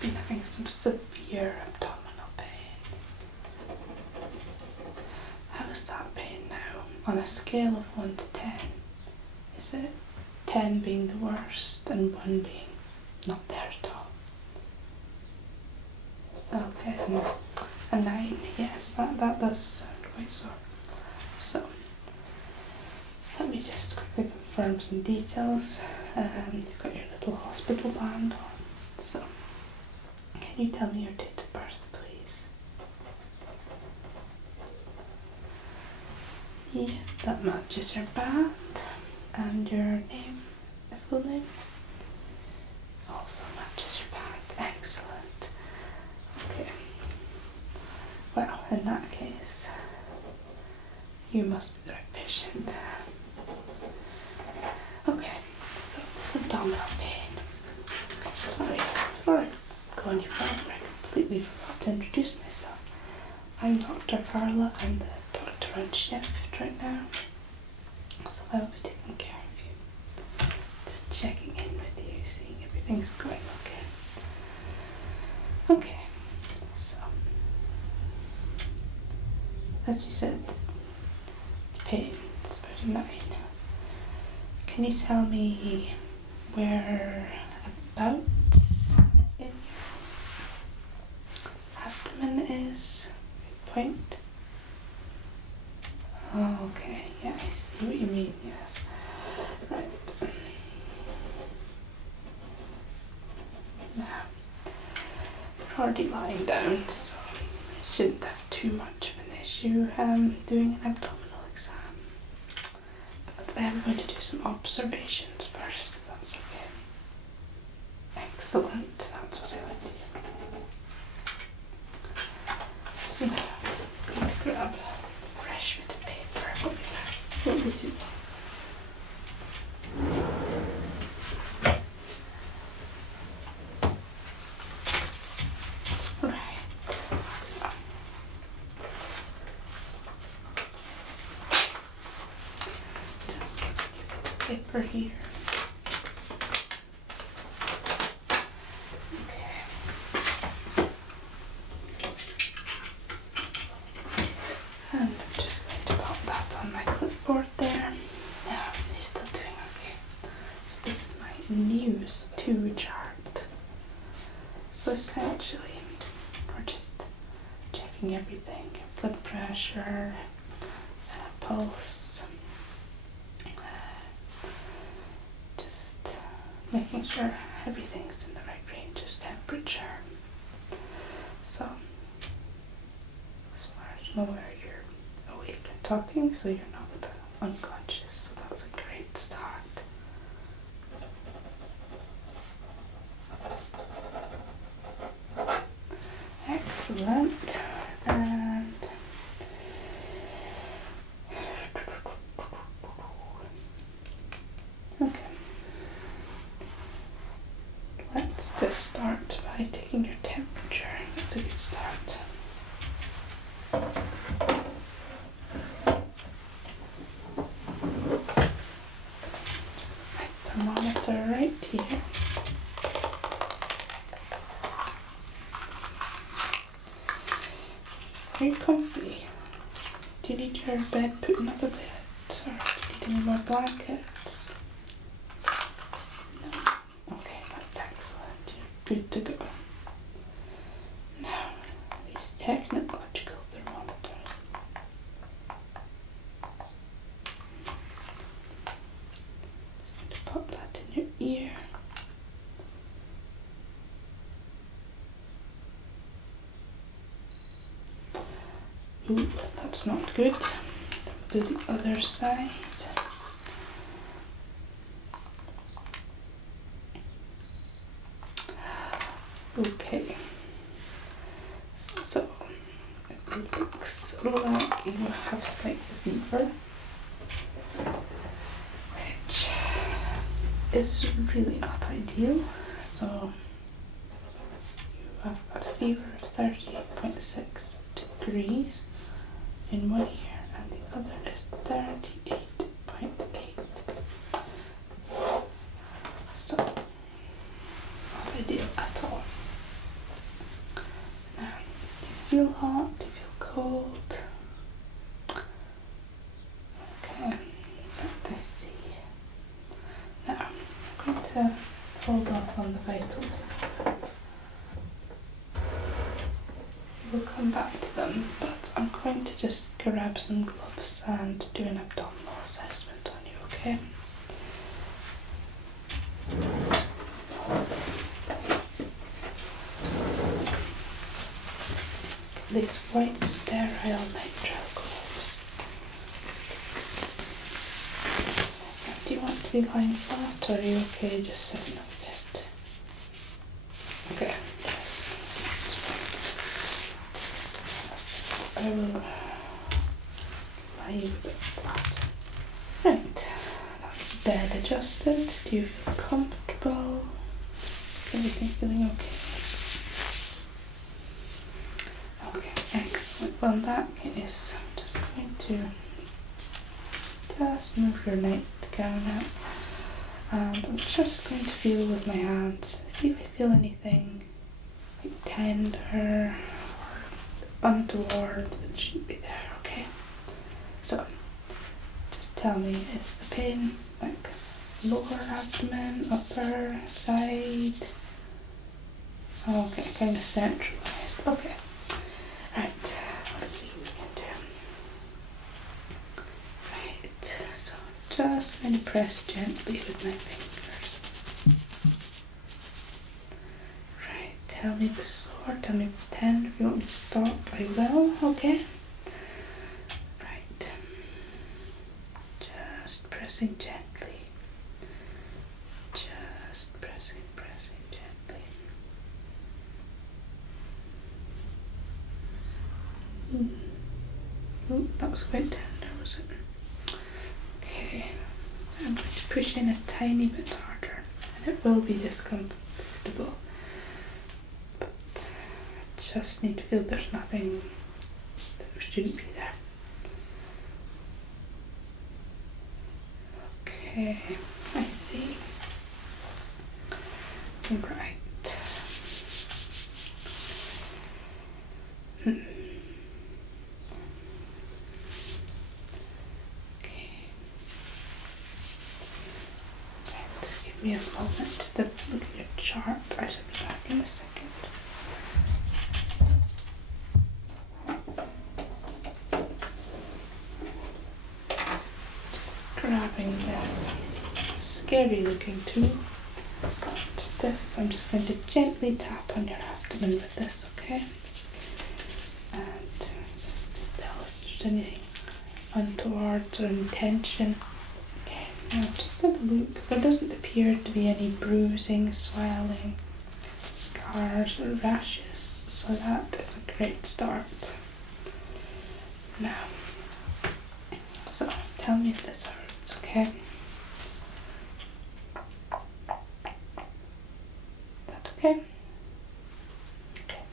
been having some severe abdominal pain. How's that pain now? On a scale of 1 to 10, is it 10 being the worst and 1 being not there at all? Okay, and a 9, yes, that does sound quite sore. So, let me just quickly confirm some details. You've got your little hospital band on, so can you tell me your date of birth, please? Yeah, that matches your band. And your name, the full name? Also matches your band. Excellent. Okay. Well, in that case, you must be the right patient. Okay, so it's abdominal pain. Sorry, before I go any further, I completely forgot to introduce myself. I'm Dr. Carla. I'm the doctor on shift right now. So I will be taking care of you. Just checking in with you, seeing everything's going okay. Okay, so as you said, pain is about a 9. Can you tell me where about in your abdomen is? Point? Oh, okay, yeah, I see what you mean, yes. Right. Now, you're already lying down, so you shouldn't have too much of an issue doing an abdominal exam. But I am going to do some observations first, if that's okay. Excellent, that's what I like to do. Now, I'm going to grab a fresh bit of paper. Won't be too long. Paper here. Okay. And I'm just going to pop that on my clipboard there. Now, you're still doing okay. So this is my news 2 chart. So essentially, we're just checking everything. Blood pressure, pulse, making sure everything's in the right range of temperature. So, as far as I'm aware, you're awake and talking, so you're not unconscious, so that's a great start. Excellent. And okay. Let's just start by taking your temperature. That's a good start. So, my thermometer right here. Are you comfy? Do you need your bed putting up a bit? Or do you need any more blankets? No? Okay, that's excellent. You're good to go. Now, these technological thermometers. Just going to pop that in your ear. Ooh, that's not good. Do the other side. Okay, so it looks like you have spiked fever, which is really not ideal. So you have got a fever of 38.6 degrees in one ear, and the other is 38.8. So, not ideal at all. feel hot? Do you feel cold? Okay, right, I see. Now, I'm going to hold off on the vitals a bit. We'll come back to them, but I'm going to just grab some gloves and do an abdominal assessment on you, okay? These white sterile nitrile gloves. Now, do you want to be lying flat, or are you okay just sitting up a bit? Okay, yes, that's fine. I will lie you a bit flat. Right, that's the bed adjusted. Do you feel comfortable? Is everything feeling okay? Okay, excellent. Well, in that case, I'm just going to just move your nightgown out, and I'm just going to feel with my hands, see if I feel anything like tender or untoward that shouldn't be there, okay? So, just tell me, is the pain like lower abdomen, upper, side? Okay, kind of centralized, okay. Right, let's see what we can do. Right, so just going to press gently with my fingers. Right, tell me if it's sore, tell me if it's tender. If you want me to stop, I will, okay? Right, just pressing gently. Just pressing gently. Oh, that was quite tender, was it? Okay, I'm going to push in a tiny bit harder, and it will be discomfortable, but I just need to feel there's nothing that shouldn't be there. Okay, I see. Right. Give me a moment to look at your chart. I should be back in a second. Just grabbing this scary looking tool. But this, I'm just going to gently tap on your abdomen with this, okay? And just tell us if there's anything untoward or any tension. Now just have a look. There doesn't appear to be any bruising, swelling, scars or rashes, so that is a great start. Now, so tell me if this hurts, okay? That okay? Okay.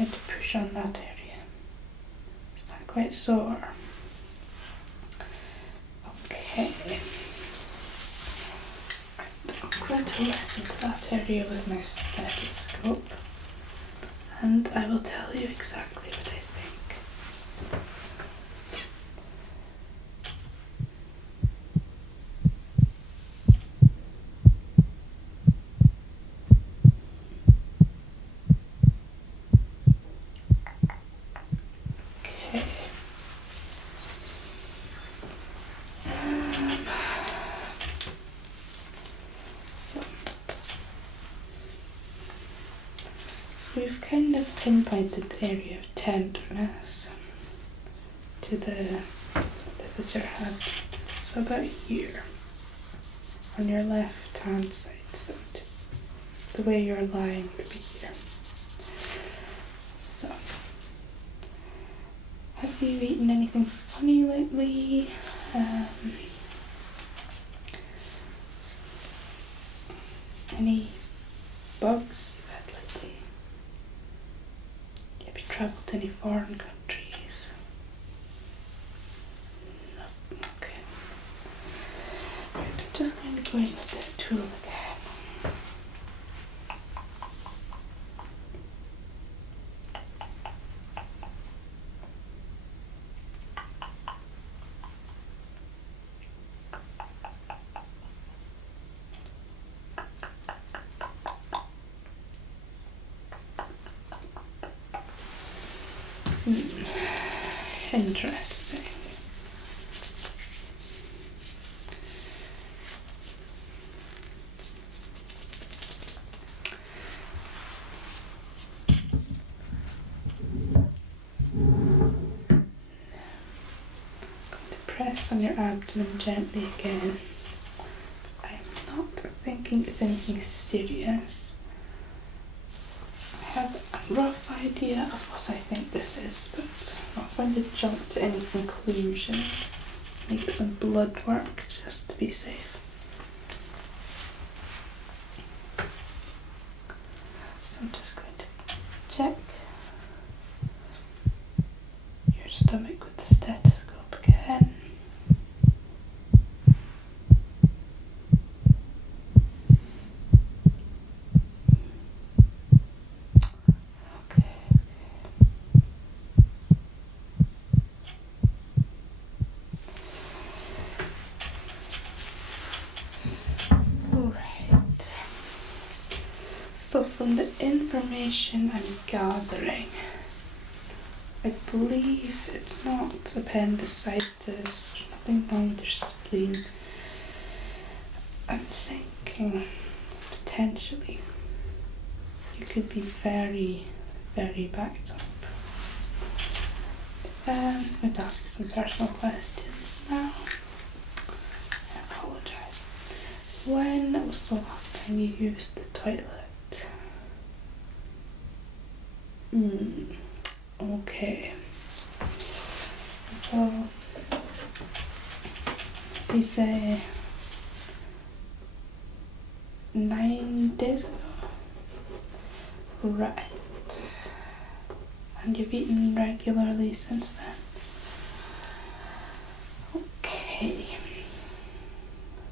I'm going to push on that area. Is that quite sore? Okay. I'm going to listen to that area with my stethoscope, and I will tell you exactly what I think. We've kind of pinpointed the area of tenderness to so this is your head, so about here, on your left hand side, so the way you're lying would be here. So, have you eaten anything funny lately? Any bugs you've had lately? Have you travelled to any foreign countries? No. going with this tool again. Interesting. Press on your abdomen gently again. I'm not thinking it's anything serious. I have a rough idea of what I think this is, but I'm not going to jump to any conclusions. Make it some blood work just to be safe. So I'm just going to check your stomach with the stethoscope again. So from the information I'm gathering, I believe it's not appendicitis, there's nothing wrong with your spleen. I'm thinking potentially you could be very, very backed up. I'm going to ask you some personal questions now. I apologise. When was the last time you used the toilet? Okay. So, you say 9 days ago? Right. And you've eaten regularly since then? Okay.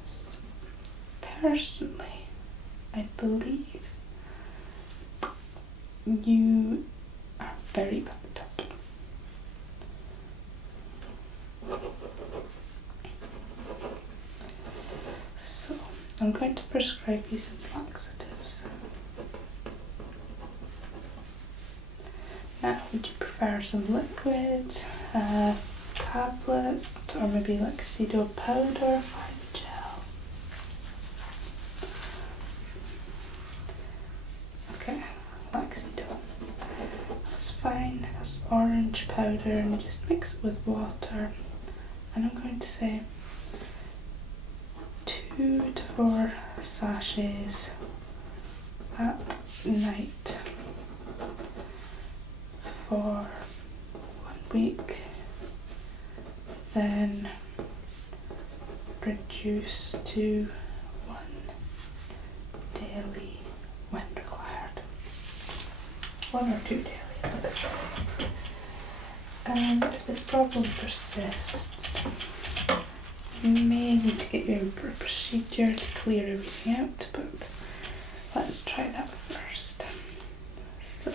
So, personally, I believe you are very backed up. So, I'm going to prescribe you some laxatives. Now, would you prefer some liquid, tablet, or maybe like Laxido powder or fiber gel? Okay, Laxido. That's fine. That's orange powder, and you just mix it with water. And I'm going to say 2 to 4 sachets at night for 1 week, then reduce to 1 daily when required. 1 or 2 daily, let's say. And if this problem persists, you may need to get you in for a procedure to clear everything out, but let's try that first. So,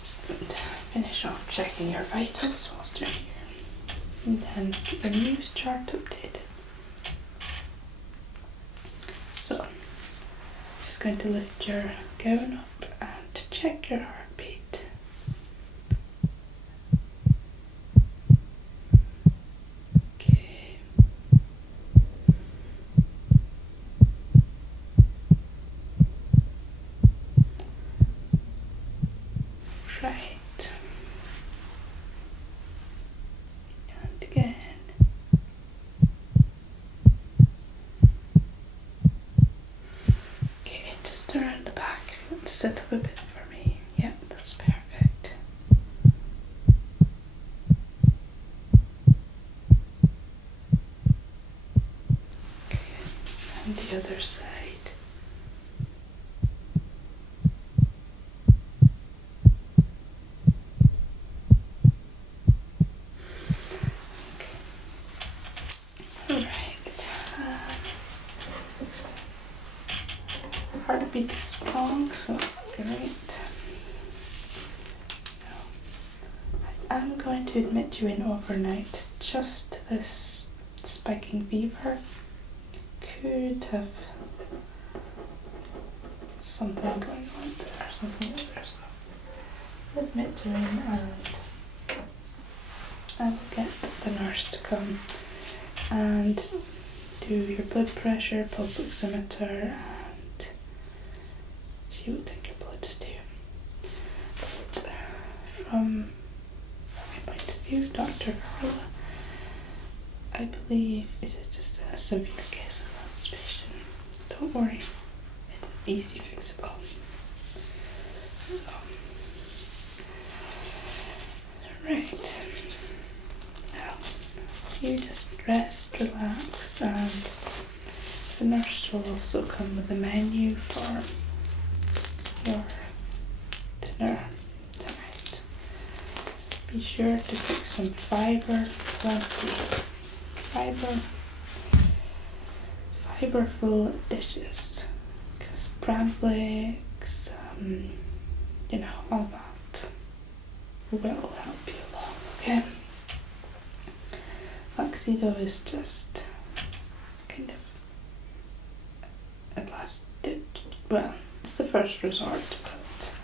just going to finish off checking your vitals whilst you're here, and then get your news chart updated. So, just going to lift your gown up and check your heartbeat. Okay. Right. And again. Okay, just around the back. If you want to sit up a bit for me. Yep, that's perfect. Okay, and the other side. Right, I'm going to admit you in overnight. Just this spiking fever could have something going on there, something there. So I'll admit you in, and I will get the nurse to come and do your blood pressure, pulse oximeter, and she will take your bloods too. But from my point of view, Dr. Carla, I believe it is just a severe case of constipation. Don't worry, it is easy fixable. So, right. Now, you just rest, relax, and the nurse will also come with a menu for your dinner tonight. Be sure to pick some fiber, plenty fiberful dishes, because bramblix, all that will help you along, okay? Laxito is just kind of at last well, it's the first resort, but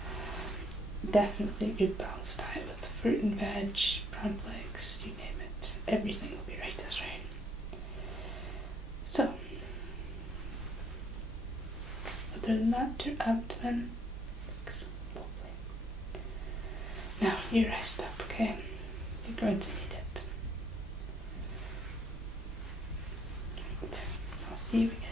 definitely a good balanced diet with fruit and veg, bramblix, you name it, everything will be right as rain. So, other than that, your abdomen looks lovely. Now, you rest up, okay? You're going to need it. Right. I'll see you again.